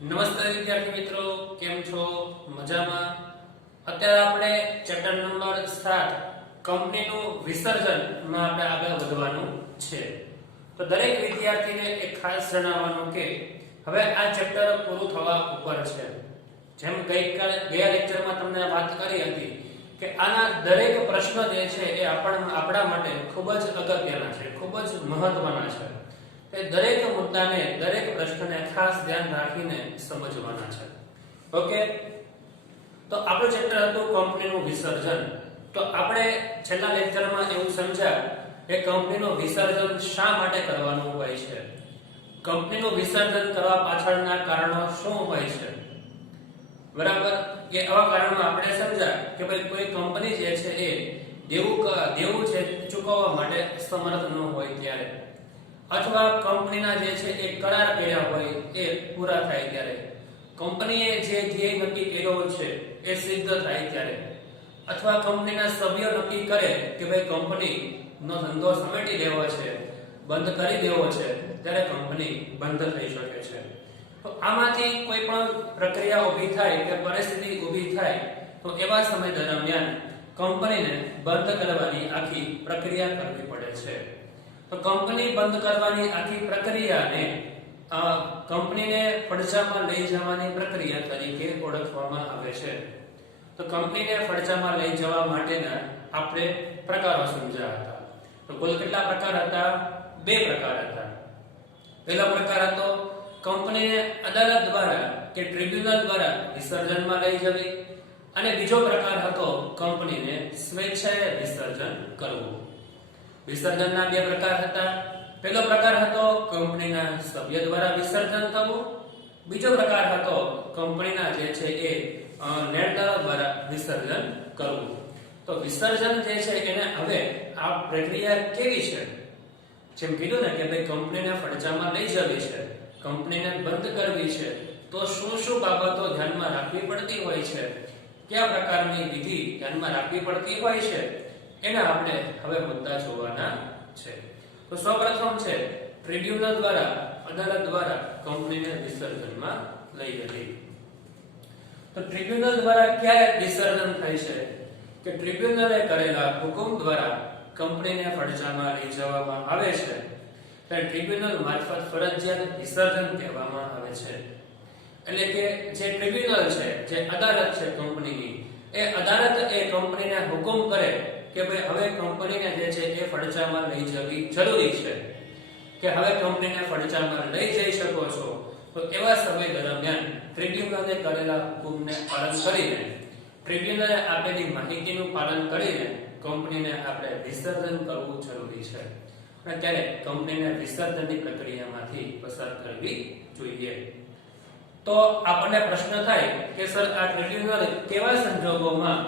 નમસ્તે વિદ્યાર્થી મિત્રો, કેમ છો? મજામાં? અત્યારે આપણે ચેપ્ટર નંબર 7 કંપનીનું વિસર્જન માં આપણે આગળ વધવાનું છે. તો દરેક વિદ્યાર્થીને એક ખાસ જણાવવાનું કે હવે આ ચેપ્ટર પૂરું થવા ઉપર છે. જેમ ગયા લેક્ચરમાં તમને વાત કરી હતી કે આના દરેક પ્રશ્ન જે છે એ આપણા માટે ખૂબ જ અગત્યના છે, ખૂબ જ મહત્વના છે. એ દરેક મુદ્દાને, દરેક પ્રશ્નને ખાસ ધ્યાન રાખીને સમજવાના છે. ઓકે, તો આપણું ચેપ્ટર હતું કંપનીનું વિસર્જન. તો આપણે છેલ્લા લેક્ચરમાં એવું સમજ્યા કે કંપનીનું વિસર્જન શા માટે કરવાનું હોય છે, કંપનીનું વિસર્જન કરવા પાછળના કારણો શું હોય છે. બરાબર, કે આવા કારણો આપણે સમજ્યા કે ભાઈ કોઈ કંપની જે છે એ દેવું છે ચૂકવવા માટે સમર્થ ન હોય ત્યારે, અથવા કંપનીના જે છે એ કરાર કર્યા હોય એ પૂરા થાય ત્યારે, કંપનીએ જે ધ્યેય નક્કી કર્યો છે એ સિદ્ધ થાય ત્યારે, અથવા કંપનીના સભ્યો નક્કી કરે કે ભાઈ કંપનીનો ધંધો સમેટી દેવો છે, બંધ કરી દેવો છે, ત્યારે કંપની બંધ થઈ શકે છે. તો આમાંથી કોઈ પણ પ્રક્રિયા ઊભી થાય કે પરિસ્થિતિ ઊભી થાય તો એવા સમય દરમિયાન કંપનીને બંધ કરવાની આખી પ્રક્રિયા કરવી પડે છે. તો કંપની બંધ કરવાની આખી પ્રક્રિયાને કંપનીને ફડચામાં લઈ જવાની પ્રક્રિયા તરીકે ઓળખવામાં આવે છે. તો કંપનીને ફડચામાં લઈ જવા માટેના આપણે પ્રકારો સમજ્યા હતા. તો કુલ કેટલા પ્રકાર હતા? 2 પ્રકાર હતા. પહેલો પ્રકાર હતો કંપનીને અદાલત દ્વારા કે ટ્રિબ્યુનલ દ્વારા વિસર્જનમાં લઈ જવી, અને બીજો પ્રકાર હતો કંપનીને સ્વેચ્છાએ વિસર્જન કરવું. વિસર્જનના 2 પ્રકાર હતા. પહેલો પ્રકાર હતો કંપનીના સભ્ય દ્વારા વિસર્જન થવું, બીજો પ્રકાર હતો કંપનીના જે છે એ નેટદારો દ્વારા વિસર્જન કરવું. તો વિસર્જન જે છે એને હવે આ પ્રક્રિયા કેવી છે, જેમ કીધું ને કે ભાઈ કંપનીને ફડચામાં લઈ જવી છે, કંપનીને બંધ કરવી છે, તો શું બાબતો ધ્યાનમાં રાખવી પડતી હોય છે, કયા પ્રકારની વિધિ ધ્યાનમાં રાખવી પડતી હોય છે, એના આપણે હવે મુદ્દા જોવાના છે. તો સૌપ્રથમ છે ટ્રિબ્યુનલ દ્વારા, અદાલત દ્વારા કંપનીને વિસર્જનમાં લઈ જવી. તો ટ્રિબ્યુનલ દ્વારા ક્યારે વિસર્જન થાય છે કે ટ્રિબ્યુનલે કરેલા હુકમ દ્વારા કંપનીને ફડચામાં લઈ જવામાં આવે છે, ત્યારે ટ્રિબ્યુનલ મારફત ફરજિયાત વિસર્જન કહેવામાં આવે છે. એટલે કે જે ટ્રિબ્યુનલ છે, જે અદાલત છે કંપનીની, એ અદાલત એ કંપનીને હુકમ કરે કે ભાઈ હવે કંપનીને જે છે એ ફડચામાં લઈ જવી જરૂરી છે, કે હવે કંપનીને ફડચામાં લઈ જઈ શકો છો. તો એવા સમય દરમિયાન ટ્રિબ્યુનલે કરેલા હુકમને પાલન કરીને, ટ્રિબ્યુનલે આપેલી માહિતીનું પાલન કરીને કંપનીને આપણે વિસર્જન કરવું જરૂરી છે, અને ત્યારે કંપનીને વિસર્જનની પ્રક્રિયામાંથી પસાર કરવી જોઈએ. તો આપણને પ્રશ્ન થાય કે સર આ ટ્રિબ્યુનલ કેવા સંજોગોમાં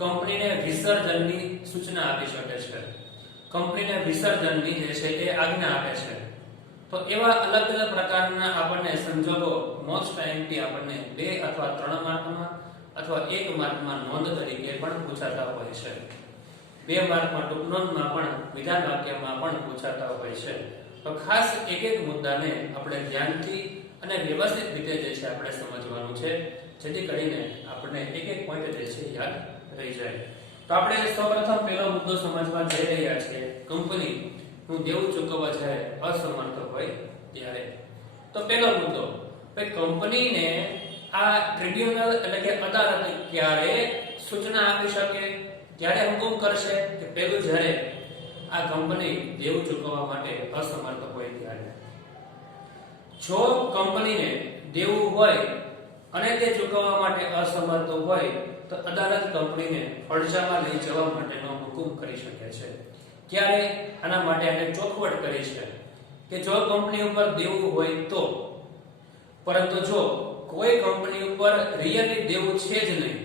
કંપનીને વિસર્જનની સૂચના આપી શકે છે, કંપનીને વિસર્જનની જે છે એ આજ્ઞા આપે છે. તો એવા અલગ અલગ પ્રકારના આપણને સંજોગો મોસ્ટ ટાઈમથી આપણને 2 અથવા 3 માર્કમાં અથવા 1 માર્કમાં નોંધ તરીકે પણ પૂછાતા હોય છે. 2 માર્કમાં ટૂંકનોંધમાં પણ, વિધાન વાક્યમાં પણ પૂછાતા હોય છે. તો ખાસ એક મુદ્દાને આપણે ધ્યાનથી અને વ્યવસ્થિત રીતે જે છે આપણે સમજવાનું છે, જેથી કરીને આપણે એક પોઈન્ટ જે છે યાદ રહી જાય. તો આપણે સૌપ્રથમ પહેલો મુદ્દો સમજવા જઈ રહ્યા છીએ, કંપની નું દેવું ચૂકવવા જ્યારે અસમર્થ હોય ત્યારે. તો પહેલો મુદ્દો, ભાઈ કંપનીને આ ટ્રિબ્યુનલ એટલે કે અદાલત ક્યારે સૂચના આપી શકે, ક્યારે હુકમ કરશે કે પહેલું જ્યારે આ કંપની દેવું ચૂકવવા માટે અસમર્થ હોય ત્યારે. જો કંપનીને દેવું હોય અને તે ચૂકવવા માટે અસમર્થ હોય તો અદાલત કંપનીને ફડચામાં લઈ જવા માટેનો હુકમ કરી શકે છે. ક્યારે? આના માટે એને ચોખવટ કરી છે કે જો કંપની ઉપર દેવું હોય તો. પરંતુ જો કોઈ કંપની ઉપર રિયલી દેવું છે જ નહીં,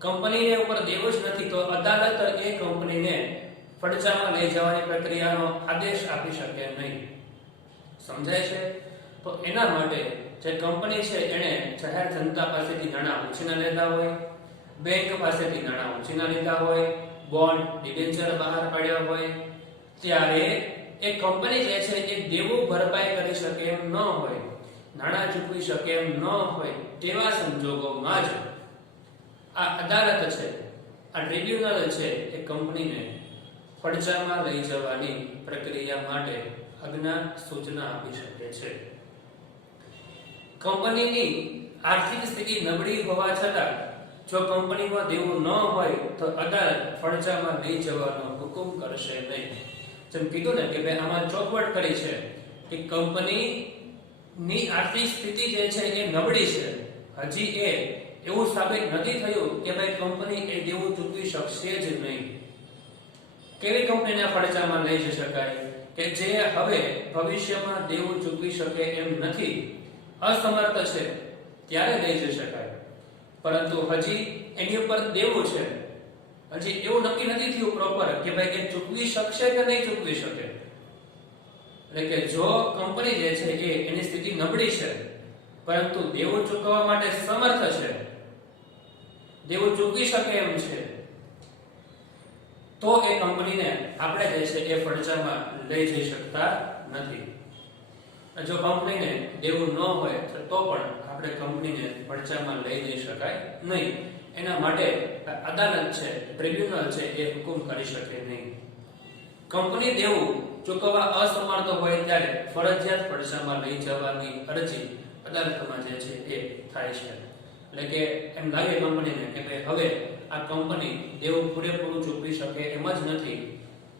કંપનીને ઉપર દેવું જ નથી, તો અદાલત એ કંપનીને ફડચામાં લઈ જવાની પ્રક્રિયાનો આદેશ આપી શકે નહીં. સમજાય છે? તો એના માટે જે કંપની છે એને જાહેર જનતા પાસેથી નાણાં ઉછીના લીધા હોય, બેંક પાસેથી નાણાં ઉછીના લીધા હોય, બોન્ડ ડિબેન્ચર બહાર પાડ્યા હોય ત્યારે એ કંપની જે છે એ દેવું ભરપાઈ કરી શકે એમ ન હોય, નાણાં ચૂકવી શકે એમ ન હોય તેવા સંજોગોમાં જ આ અદાલત છે, આ ટ્રિબ્યુનલ છે એ કંપનીને ફડચામાં લઈ જવાની પ્રક્રિયા માટે આજ્ઞા સૂચના આપી શકે છે. કંપનીની આર્થિક સ્થિતિ નબળી હોવા છતાં જો કંપનીમાં દેવું ન હોય તો અદાલત ફડચામાં લઈ જવાનો હુકમ કરશે નહીં. જેમ કીધું ને કે ભાઈ આમાં ચોખવટ કરી છે કે કંપનીની આર્થિક સ્થિતિ જે છે એ નબળી છે, હજી એવું સાબિત નથી થયું કે ભાઈ કંપની એ દેવું ચૂકવી શકશે જ નહીં. કેવી કંપનીને ફડચામાં લઈ જઈ શકાય કે જે હવે ભવિષ્યમાં દેવું ચૂકવી શકે એમ નથી, અસમર્થ છે, ત્યારે લઈ જઈ શકાય. પરંતુ હજી એની ઉપર દેવું છે, હજી એવું નક્કી નથી થયું પ્રોપર કે ભાઈ એ ચૂકવી શકશે કે નહીં ચૂકવી શકે. એટલે કે જો કંપની જે છે એ એની સ્થિતિ નબળી છે પરંતુ દેવું ચૂકવવા માટે સમર્થ છે, દેવું ચૂકવી શકે એમ છે, તો એ કંપનીને આપણે જે છે એ ફડચામાં લઈ જઈ શકતા નથી. જો કંપનીને દેવું ન હોય તો પણ આપણે કંપનીને ફડચામાં લઈ જઈ શકાય નહીં. એના માટે અદાલત છે, ટ્રિબ્યુનલ છે એ હુકમ કરી શકે નહીં. કંપની દેવું ચૂકવવા અસમર્થ હોય ત્યારે ફરજિયાત ફડચામાં લઈ જવાની અરજી અદાલતમાં જે છે એ થાય છે. એટલે કે એમ લાગે કંપનીને કે ભાઈ હવે આ કંપની દેવું પૂરેપૂરું ચૂકવી શકે એમ જ નથી,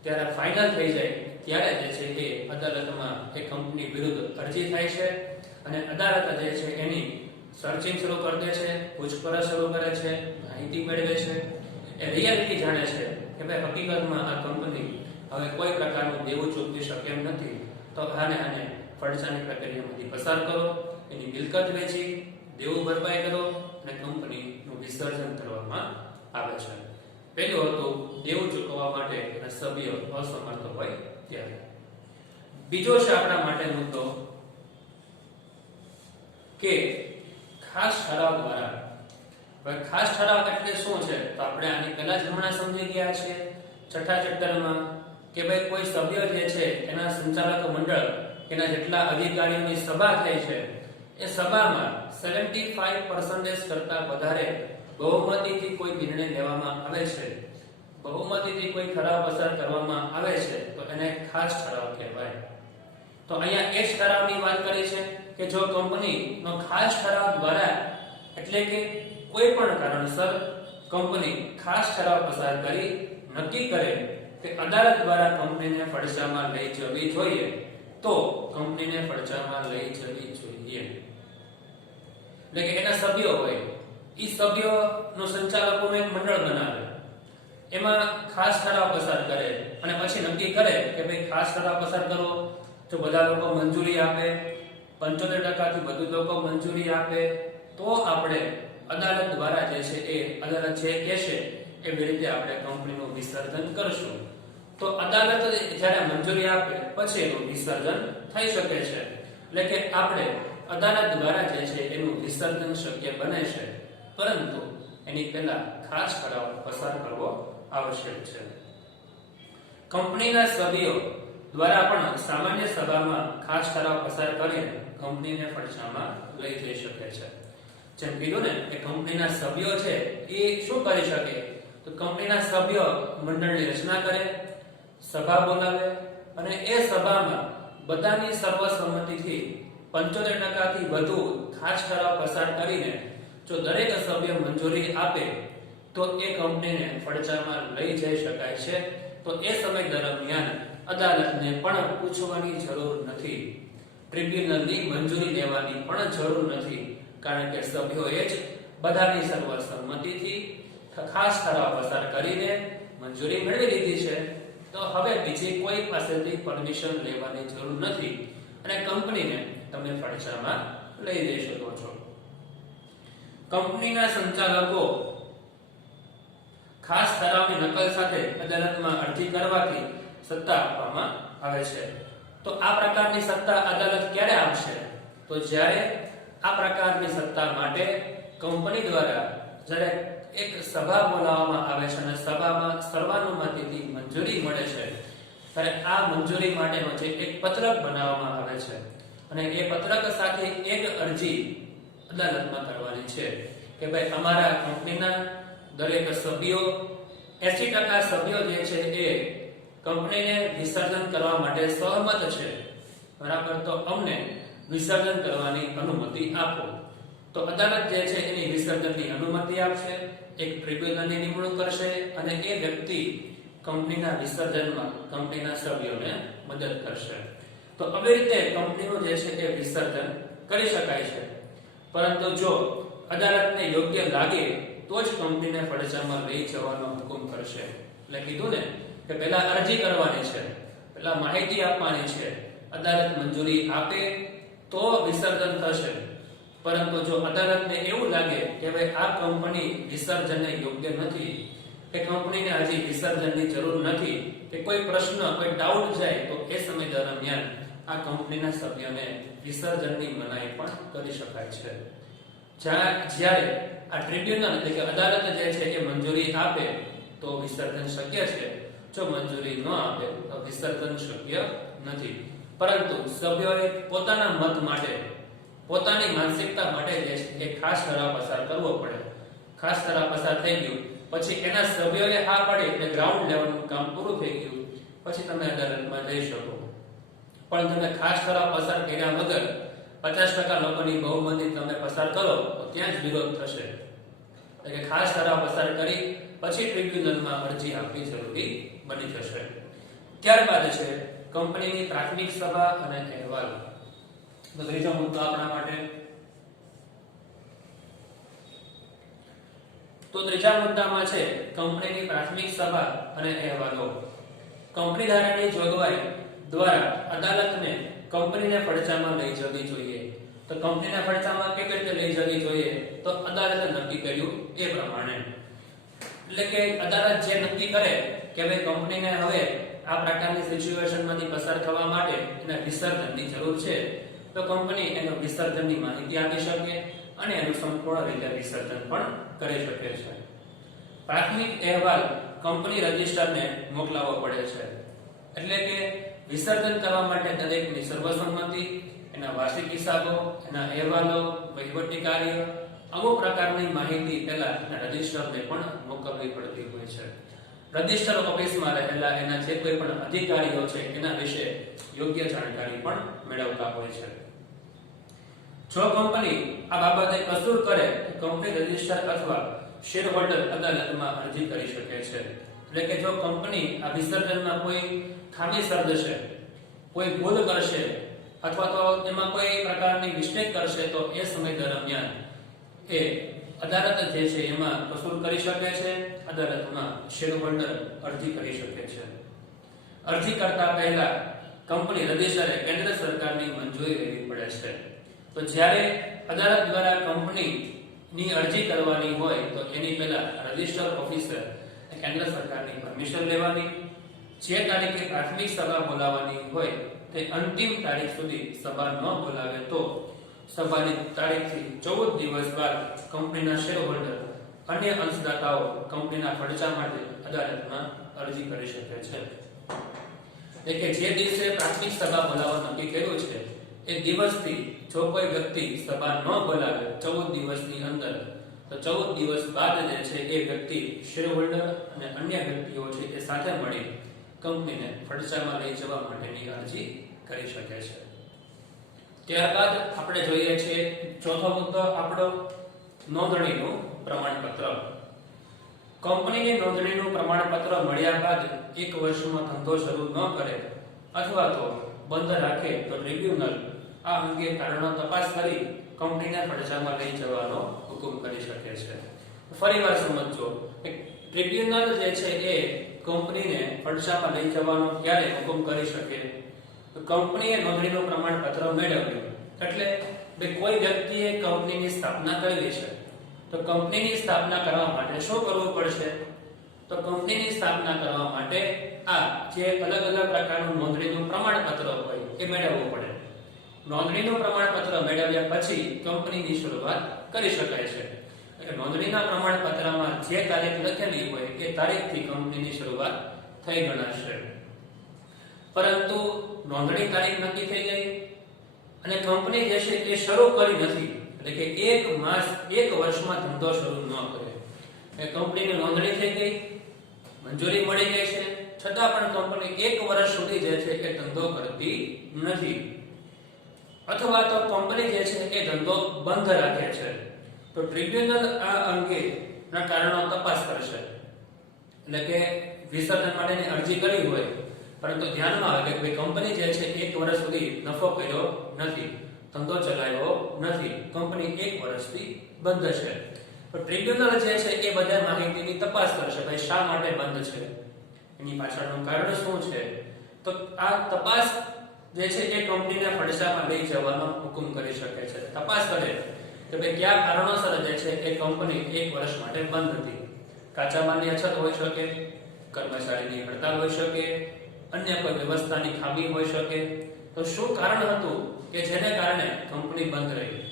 ત્યારે ફાઇનલ થઈ જાય ત્યારે જે છે એ અદાલતમાં એ કંપની વિરુદ્ધ અરજી થાય છે અને અદાલત જે છે એની સર્ચિંગ શરૂ કરી દે છે, પૂછપરછ શરૂ કરે છે, માહિતી મેળવે છે, એ રિયાલિટી જાણે છે કે ભાઈ હકીકતમાં આ કંપની હવે કોઈ પ્રકારનું દેવું ચૂકવી શકે એમ નથી, તો આને ફડચાની પ્રક્રિયામાંથી પસાર કરો, એની મિલકત વેચી દેવું ભરપાઈ કરો અને કંપનીનું વિસર્જન કરવામાં આવે છે. પહેલું હતું દેવું ચૂકવવા માટે સભ્ય અસમર્થ હોય ત્યારે. બીજો છે આપણા માટે મુદ્દો કે ખાસ ઠરાવ દ્વારા. હવે ખાસ ઠરાવ એટલે શું છે તો આપણે આની પહેલા જ હમણાં સમજી ગયા છે છઠ્ઠા ચેપ્ટરમાં કે ભાઈ કોઈ સભ્ય જે છે એના સંચાલક મંડળ એના જેટલા અધિકારીઓની સભા થાય છે એ સભામાં 75% કરતા વધારે બહુમતીથી કોઈ નિર્ણય લેવામાં આવે છે, બહુમતીથી કોઈ ઠરાવ પસાર કરવામાં આવે છે તો એને ખાસ ઠરાવ કહેવાય. તો અહીંયા એ જ ઠરાવની વાત કરી છે કે જો કંપનીનો ખાસ ઠરાવ દ્વારા એટલે કે કોઈ પણ કારણસર કંપની ખાસ ઠરાવ પસાર કરી નક્કી કરે કે અદાલત દ્વારા કંપનીને ફડચામાં લઈ જવી જોઈએ તો કંપનીને ફડચામાં લઈ જવી જોઈએ. એટલે કે એના સભ્યો હોય, એ સભ્યોનો સંચાલકોનું એક મંડળ બનાવે, એમાં ખાસ ઠરાવ પસાર કરે અને પછી નક્કી કરે કે ભાઈ ખાસ ઠરાવ પસાર કરો. જો બધા લોકો મંજૂરી આપે, 75% થી વધુ લોકો મંજૂરી આપે તો આપણે અદાલત દ્વારા જે છે એ અદાલત જે કહેશે એવી રીતે આપણે કંપનીનું વિસર્જન કરશું. તો અદાલત જ્યારે મંજૂરી આપે પછી એનું વિસર્જન થઈ શકે છે. એટલે કે આપણે અદાલત દ્વારા જે છે એનું વિસર્જન શક્ય બને છે, પરંતુ એની પહેલા ખાસ ઠરાવ પસાર કરવો આવશ્યક છે. કંપનીના સભ્યો દ્વારા પણ સામાન્ય સભામાં ખાસ ઠરાવ પસાર કરીને કંપનીને ફડચામાં લઈ જઈ શકે છે. જેમ કીધું ને કે કંપનીના સભ્યો છે એ શું કરી શકે તો કંપનીના સભ્યો મંડળની રચના કરે, સભા બોલાવે અને એ સભામાં બધાની સર્વસંમતિથી 75% થી વધુ ખાસ ઠરાવ પસાર કરીને જો દરેક સભ્ય મંજૂરી આપે તો એ કંપનીને ફડચામાં લઈ જઈ શકાય છે. તો એ સમય દરમિયાન અદાલતને પણ પૂછવાની જરૂર નથી, ટ્રિબ્યુનલની મંજૂરી લેવાની પણ જરૂર નથી, કારણ કે સભ્યોએ જ બધાની સર્વસંમતિથી ખાસ ઠરાવ પસાર કરીને મંજૂરી મેળવી લીધી છે. તો હવે બીજી કોઈ પાસેથી પરમિશન લેવાની જરૂર નથી અને કંપનીને તમે ફડચામાં લઈ જઈ શકો છો. કંપનીના સંચાલકો ખાસ ઠરાવની નકલ સાથે અદાલતમાં અરજી કરવાથી સત્તા આપવામાં આવે છે. તો આ પ્રકારની સત્તા અદાલત ક્યારે આપશે તો જ્યારે આ પ્રકારની સત્તા માટે કંપની દ્વારા જ્યારે એક સભા બોલાવવામાં આવે છે અને સભામાં સર્વાનુમતિથી મંજૂરી મળે છે ત્યારે આ મંજૂરી માટેનો જે એક પત્રક બનાવવામાં આવે છે અને એ પત્રક સાથે એક અરજી અદાલતમાં કરવાની છે કે ભાઈ અમારા કંપનીના દરેક સભ્યો 80% સભ્યો જે છે એ કંપનીને વિસર્જન કરવા માટે સહમત છે, બરાબર, તો અમને વિસર્જન કરવાની અનુમતિ આપો. તો અદાલત જે છે એની વિસર્જનની અનુમતિ આપશે, એક ટ્રિબ્યુનલની નિમણૂક કરશે અને એ વ્યક્તિ કંપનીના વિસર્જનમાં કંપનીના સભ્યોને મદદ કરશે. તો આવી રીતે કંપનીનું જે છે એ વિસર્જન કરી શકાય છે. પરંતુ જો અદાલતને યોગ્ય લાગે તો જ કંપનીને ફરજમાં લઈ જવાનો હુકમ કરશે. એટલે કીધું ને કે પહેલા અરજી કરવાની છે, પહેલા માહિતી આપવાની છે, અદાલત મંજૂરી આપે તો વિસર્જન થશે. પરંતુ જો અદાલતને એવું લાગે કે ભાઈ આ કંપની વિસર્જનને યોગ્ય નથી, કે કંપનીને હજી વિસર્જનની જરૂર નથી, કે કોઈ પ્રશ્ન, કોઈ ડાઉટ જાય, તો એ સમય દરમિયાન આ કંપનીના સભ્યોને વિસર્જનની મનાઈ પણ કરી શકાય છે. જ્યારે આ ટ્રિબ્યુનલ એટલે કે અદાલત જે છે એ મંજૂરી આપે તો વિસર્જન શક્ય છે, જો મંજૂરી ન આપે તો વિસર્જન શક્ય નથી. પરંતુ સભ્યોએ પોતાના મત માટે, પોતાની માનસિકતા માટે જે છે એ ખાસ ઠરાવ પસાર કરવો પડે. ખાસ ઠરાવ પસાર થઈ ગયું પછી એના સભ્યોએ હા પાડી એટલે ગ્રાઉન્ડ લેવલનું કામ પૂરું થઈ ગયું, પછી તમે અદાલતમાં જઈ શકો. પણ તમે ખાસ ઠરાવ પસાર કર્યા વગર 50% લોકોની બહુમતી તમે પસાર કરો તો ત્યાં જ વિરોધ થશે. એટલે કે ખાસ ઠરાવ પસાર કરી પછી ટ્રિબ્યુનલમાં અરજી આપવી જરૂરી બની જશે. ત્યારબાદ છે કંપનીની પ્રાથમિક સભા અને અહેવાલ. તો ત્રીજો મુદ્દો આપણા માટે, તો ત્રીજા મુદ્દામાં છે કંપનીની પ્રાથમિક સભા અને અહેવાલો. કંપની ધારાની જોગવાઈ દ્વારા અદાલતને કંપનીને ફરજમાં લઈ જવી જોઈએ. તો કંપનીને ફરજમાં કેવી રીતે લઈ જવી જોઈએ? તો અદાલતે નક્કી કર્યું એ પ્રમાણે. એટલે કે અદાલત જે નક્કી કરે કે ભાઈ કંપનીને હવે આ પ્રકારની સિચ્યુએશનમાંથી પસાર થવા માટે એના વિસર્જનની જરૂર છે, તો કંપની એનો વિસર્જનની માહિતી આપી શકે અને એનું સંપૂર્ણ રીતે વિસર્જન પણ કરી શકે છે. પ્રાથમિક અહેવાલ કંપની રજિસ્ટરને મોકલાવવો પડે છે. એટલે કે વિસર્જન કરવા માટે દરેકની સર્વસંમતિ, એના વાર્ષિક હિસાબો, એના અહેવાલો, વહીવટી કાર્ય, અમુક પ્રકારની માહિતી પહેલા એના રજિસ્ટરને પણ મોકલવી પડતી હોય છે. રજિસ્ટર ઓફિસમાં રહેલા એના જે કોઈ પણ અધિકારીઓ છે એના વિશે યોગ્ય જાણકારી પણ મેળવતા હોય છે. જો કંપની આ બાબતે કસૂર કરે તો કંપની રજિસ્ટર અથવા શેર હોલ્ડર અદાલતમાં અરજી કરી શકે છે. એટલે કે જો કંપની આ વિસર્જનમાં કોઈ ખામી સર્જશે, કોઈ ભૂલ કરશે અથવા તો એમાં કોઈ પ્રકારની મિસ્ટેક કરશે તો એ સમય દરમિયાન એ અદાલત જે છે એમાં કસૂર કરી શકે છે. અદાલતમાં શેર હોલ્ડર અરજી કરી શકે છે. અરજી કરતા પહેલા કંપની રજિસ્ટરે કેન્દ્ર સરકારની મંજૂરી લેવી પડે છે. તો જ્યારે અદાલત દ્વારા કંપનીની અરજી કરવાની હોય તો એની પહેલા રજિસ્ટર ઓફિસર કેન્દ્ર સરકારની પરમિશન લેવાની. જે તારીખે પ્રાથમિક સભા બોલાવવાની હોય તે અંતિમ તારીખ સુધી સભા ન બોલાવે તો સભાની તારીખથી 14 દિવસ બાદ કંપનીના શેર હોલ્ડર અન્ય અંશદાતાઓ કંપનીના ફરજા માટે અદાલતમાં અરજી કરી શકે છે. એટલે કે જે દિવસે પ્રાથમિક સભા બોલાવવાનું નક્કી કર્યું છે એ દિવસથી જો કોઈ વ્યક્તિ સભા ન બોલાવે 14 દિવસની અંદર, તો 14 દિવસ બાદ જે છે એ વ્યક્તિ શેર હોલ્ડર અને અન્ય વ્યક્તિઓ છે એ સાથે મળી કંપનીને ફરજામાં લઈ જવા માટેની અરજી કરી શકે છે. ત્યારબાદ આપણે જોઈએ છીએ ચોથો મુદ્દો આપણો, નોંધણીનું પ્રમાણપત્ર. કંપનીની નોંધણીનું પ્રમાણપત્ર મળ્યા બાદ 1 વર્ષમાં ધંધો શરૂ ન કરે અથવા તો બંધ રાખે તો ટ્રિબ્યુનલ આ અંગે કારણો તપાસ કરી કંપનીને ફરજામાં લઈ જવાનો હુકમ કરી શકે છે. ફરીવાર સમજો કે ટ્રિબ્યુનલ જે છે એ કંપનીને ફરજામાં લઈ જવાનો ક્યારે હુકમ કરી શકે? તો કંપનીએ નોંધણીનું પ્રમાણપત્ર મેળવ્યું એટલે કોઈ વ્યક્તિએ કંપનીની સ્થાપના કરવી છે, તો કંપનીની સ્થાપના કરવા માટે શું કરવું પડશે? તો કંપનીની સ્થાપના કરવા માટે આ જે અલગ અલગ પ્રકારનું નોંધણીનું પ્રમાણપત્ર હોય એ મેળવવું પડે. નોંધણીનું પ્રમાણપત્ર મેળવ્યા પછી કંપનીની શરૂઆત કરી શકાય છે. એટલે નોંધણીના પ્રમાણપત્રમાં જે તારીખ લખેલી હોય એ તારીખથી કંપનીની શરૂઆત થઈ ગણાશે. પરંતુ નોંધણી તારીખ નક્કી થઈ ગઈ અને કંપની જે છે એ શરૂ કરી નથી, એટલે કે 1 માસ 1 વર્ષમાં ધંધો શરૂ ન કરે, એ કંપનીની નોંધણી થઈ ગઈ, મંજૂરી મળી ગઈ છે, છતાં પણ કંપની 1 વર્ષ સુધી જે છે એ ધંધો કરતી નથી, અથવા તો કંપની જે છે એ ધંધો બંધ રાખે છે, તો ટ્રિબ્યુનલ આ અંગેના કારણો તપાસ કરશે. એટલે કે વિસર્જન માટેની અરજી કરી હોય પરંતુ ધ્યાનમાં આવે કે કંપની જે છે 1 વર્ષ સુધી નફો કર્યો નથી, ધંધો ચલાવ્યો નથી, કંપની 1 વર્ષથી બંધ છે, તો ટ્રિબ્યુનલ જે છે એ બધા માહિતીની તપાસ કરશે. ભાઈ શા માટે બંધ છે, એની પાછળનું કારણ શું છે, તો આ તપાસ જે છે એ કંપનીને ફડસામાં લઈ જવાનો હુકમ કરી શકે છે. તપાસ કરે કે ભાઈ કયા કારણોસર જે છે એ કંપની 1 વર્ષ માટે બંધ હતી. કાચા માલની અછત હોઈ શકે, કર્મચારીની હડતાલ હોઈ શકે, અન્ય કોઈ વ્યવસ્થાની ખામી હોઈ શકે, તો શું કારણ હતું કે જેને કારણે કંપની બંધ રહી,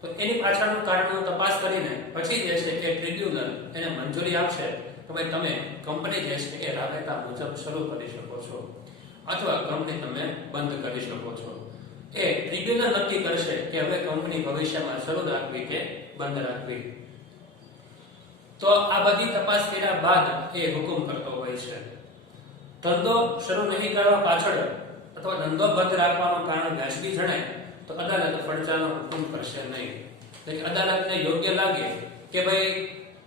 તો એની પાછળનું કારણનું તપાસ કરીને પછી જે છે કે ટ્રિબ્યુનલ એને મંજૂરી આપશે કે ભાઈ તમે કંપની જે છે એ રાબેતા મુજબ શરૂ કરી શકો છો અથવા કંપની તમે બંધ કરી શકો છો. એ ટ્રિબ્યુનલ નક્કી કરશે કે હવે કંપની ભવિષ્યમાં શરૂ રાખવી કે બંધ રાખવી. તો આ બધી તપાસ કર્યા બાદ એ હુકમ કરતો હોય છે. ધંધો શરૂ નહીં કરવા પાછળ અથવા ધંધો બંધ રાખવાનું કારણ વ્યાજબી જણાય તો અદાલત ફડચાનો હુકમ કરશે નહીં. એટલે કે અદાલતને યોગ્ય લાગે કે ભાઈ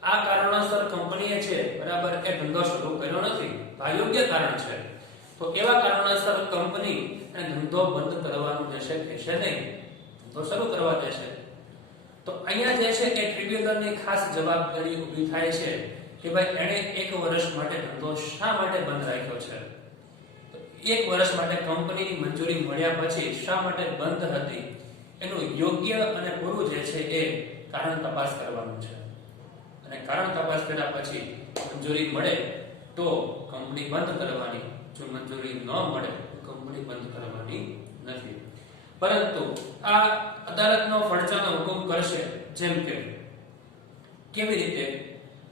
આ કારણોસર કંપનીએ છે બરાબર એ ધંધો શરૂ કર્યો નથી, આ યોગ્ય કારણ છે, તો એવા કારણોસર કંપની એને ધંધો બંધ કરવાનું રહેશે કહેશે નહીં, ધંધો શરૂ કરવા દેશે. તો અહીંયા જે છે એ ટ્રિબ્યુનલની ખાસ જવાબદારી ઊભી થાય છે કે ભાઈ એણે 1 વર્ષ માટે ધંધો શા માટે બંધ રાખ્યો છે, તો 1 વર્ષ માટે કંપનીની મંજૂરી મળ્યા પછી શા માટે બંધ હતી, એનું યોગ્ય અને પૂરું જે છે એ કારણ તપાસ કરવાનું છે. અને કારણ તપાસ કર્યા પછી મંજૂરી મળે તો કંપની બંધ કરવાની, જો મંજૂરી ન મળે તો કંપની બંધ કરવાની નથી. પરંતુ આ અદાલતનો ફડચાનો હુકમ કરશે. જેમ કે કેવી રીતે,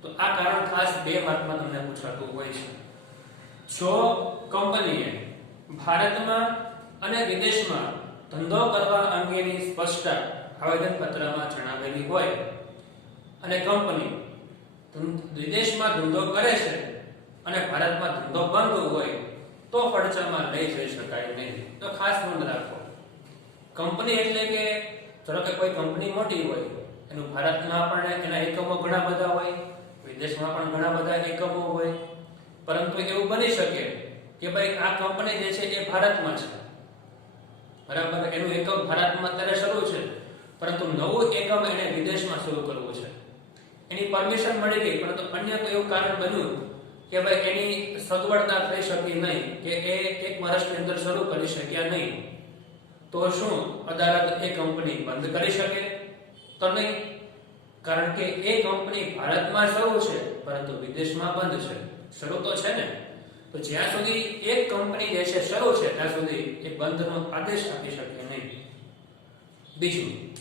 તો આ કારણ ખાસ 2 માર્કમાં તમને પૂછાતું હોય છે. જો કંપનીએ ભારતમાં અને વિદેશમાં ધંધો કરવા અંગેની સ્પષ્ટતા આવેદનપત્રમાં જણાવેલી હોય અને કંપની વિદેશમાં ધંધો કરે છે અને ભારતમાં ધંધો બંધ હોય તો ફડચામાં લઈ જઈ શકાય નહીં. તો ખાસ નોંધ રાખો, કંપની એટલે કે ધારો કે કોઈ કંપની મોટી હોય, એનું ભારતમાં પણ એના એકમો ઘણા બધા હોય, વિદેશમાં પણ ઘણા બધા એકમો હોય, પરંતુ એવું બની શકે કે ભાઈ આ કંપની જે છે એ ભારતમાં છે બરાબર, એનું એકમ ભારતમાં અત્યારે શરૂ છે પરંતુ નવું એકમ એને વિદેશમાં શરૂ કરવું છે, એની પરમિશન મળી ગઈ પરંતુ અન્ય કોઈ એવું કારણ બન્યું કે ભાઈ એની સગવડતા થઈ શકી નહીં કે એ 1 વર્ષની અંદર શરૂ કરી શક્યા નહીં, તો શું અદાલત એ કંપની બંધ કરી શકે? તો નહીં, કારણ કે એ કંપની ભારતમાં શરૂ છે પરંતુ વિદેશમાં બંધ છે. શરૂ તો છે ને, તો જ્યાં સુધી એક કંપની જે છે શરૂ છે ત્યાં સુધી એ બંધનો આદેશ આપી શકે નહીં. બીજું,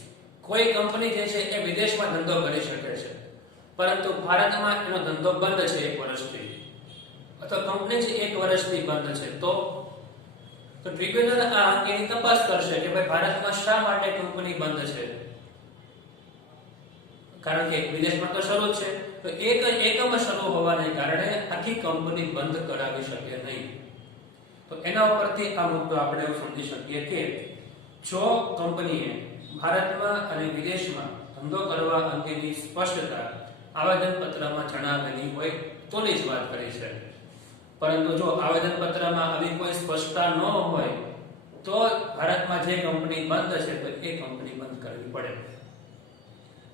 કોઈ કંપની જે છે એ વિદેશમાં ધંધો કરી શકે છે પરંતુ ભારતમાં એનો ધંધો બંધ છે 1 વર્ષથી, અથવા કંપની છે 1 વર્ષથી બંધ છે, તો ટ્રિબ્યુનલ આ અંગેની તપાસ કરશે કે ભાઈ ભારતમાં શા માટે કંપની બંધ છે, કારણ કે વિદેશમાં તો શરૂ છે, તો એક એકમ શરૂ હોવાને કારણે આખી કંપની બંધ કરાવી શકે નહીં. તો એના ઉપરથી આ મુદ્દો આપણે સમજી શકીએ કે જો કંપનીએ ભારતમાં અને વિદેશમાં ધંધો કરવા અંગેની સ્પષ્ટતા આવેદનપત્રમાં જણાવેલી હોય તોની જ વાત કરી છે, પરંતુ જો આવેદનપત્રમાં આવી કોઈ સ્પષ્ટતા ન હોય તો ભારતમાં જે કંપની બંધ છે તો એ કંપની બંધ કરવી પડે.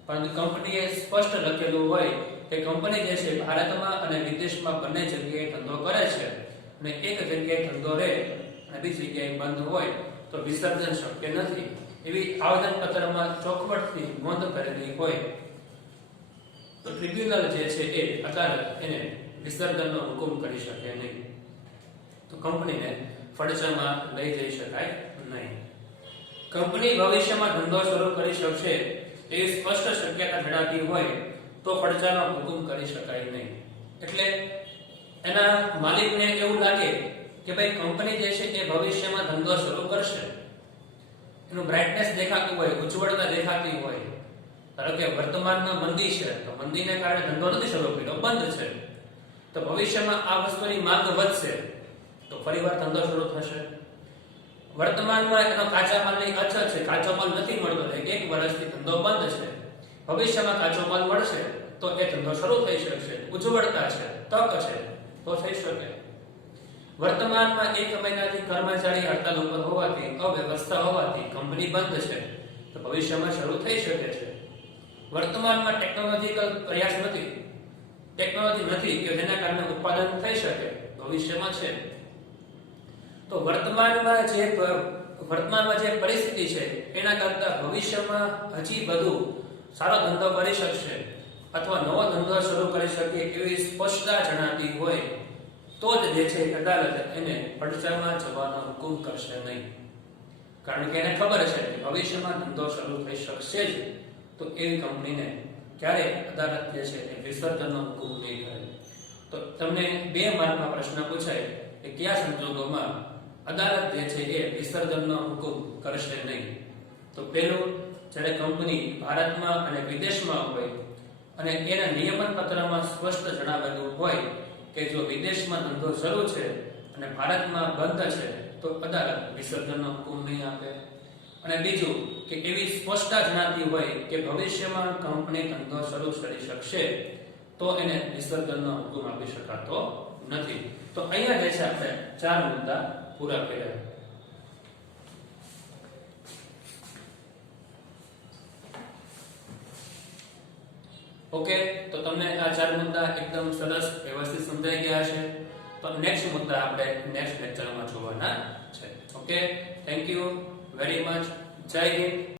પરંતુ કંપનીએ સ્પષ્ટ લખેલું હોય કે કંપની જે છે ભારતમાં અને વિદેશમાં બંને જગ્યાએ ધંધો કરે છે અને એક જગ્યાએ ધંધો રહે અને બીજી જગ્યાએ બંધ હોય તો વિસર્જન શક્ય નથી, એવી આવેદનપત્રમાં ચોખવટથી નોંધ કરેલી હોય તો ટ્રિબ્યુનલ જે છે એ અદાલત એને વિસર્જનનો હુકમ કરી શકે નહીં, તો કંપનીને ફડચામાં લઈ જઈ શકાય નહીં. કંપની ભવિષ્યમાં ધંધો શરૂ કરી શકશે એવી સ્પષ્ટ શક્યતા જણાતી હોય તો પડચાનો હુકમ કરી શકાય નહીં. એટલે એના માલિકને એવું લાગે કે ભાઈ કંપની જે છે એ ભવિષ્યમાં ધંધો શરૂ કરશે, એનું બ્રાઇટનેસ દેખાતું હોય, ઉજ્જવળતા દેખાતી હોય, ધારો કે વર્તમાનમાં મંદી છે તો મંદીને કારણે ધંધો નથી શરૂ કર્યો, બંધ છે, તો ભવિષ્યમાં આ વસ્તુની માંગ વધશે તો ફરીવાર ધંધો શરૂ થશે. વર્તમાનમાં એનો કાચા માલની અછત છે, કાચો માલ નથી મળતો, એક વર્ષથી ધંધો બંધ છે, ભવિષ્યમાં કાચો માલ મળશે તો એ ધંધો શરૂ થઈ શકશે, ઉજ્જવળતા છે, તક છે તો થઈ શકે. વર્તમાનમાં 1 મહિનાથી કર્મચારી હડતાલ ઉપર હોવાથી, અવ્યવસ્થા હોવાથી કંપની બંધ છે તો ભવિષ્યમાં શરૂ થઈ શકે છે. વર્તમાનમાં ટેકનોલોજીકલ પ્રયાસ નથી, ટેકનોલોજી નથી કે જેના કારણે ઉત્પાદન થઈ શકે, ભવિષ્યમાં છે. તો વર્તમાનમાં જે પરિસ્થિતિ છે એના કરતા ભવિષ્યમાં હજી વધુ સારો ધંધો કરી શકશે અથવા નવો ધંધો શરૂ કરી શકે એવી સ્પષ્ટતા જણાતી હોય તો જ જે છે અદાલત એને પડચામાં જવાનો હુકમ કરશે નહીં. કારણ કે એને ખબર છે કે ભવિષ્યમાં ધંધો શરૂ થઈ શકશે જ, તો એવી કંપનીને ક્યારે અદાલત જે છે એ વિસર્જનનો હુકમ નહીં કરે. તો તમને 2 માર્કમાં પ્રશ્ન પૂછાય કે કયા સંજોગોમાં અદાલત જે છે એ વિસર્જનનો હુકમ કરશે નહીં. તો પહેલું, જ્યારે કંપની ભારતમાં અને વિદેશમાં હોય અને એના નિયમન પત્રમાં સ્પષ્ટ જણાવેલું હોય કે જો વિદેશમાં ધંધો શરૂ છે અને ભારતમાં બંધ છે તો અદાલત વિસર્જનનો હુકમ નહીં આપે. અને બીજું કે એવી સ્પષ્ટતા જણાતી હોય કે ભવિષ્યમાં કંપની ધંધો શરૂ કરી શકશે તો એને વિસર્જનનો હુકમ આપી શકાતો નથી. તો અહીંયા જે છે આપણે 4 મુદ્દા પૂરા કર્યા. ઓકે, તો તમને આ 4 મુદ્દા એકદમ સરસ વ્યવસ્થિત સમજાઈ ગયા છે. તો નેક્સ્ટ મુદ્દા આપણે નેક્સ્ટ લેક્ચરમાં જોવાના છે. Okay, thank you very much. જય હિન્દ.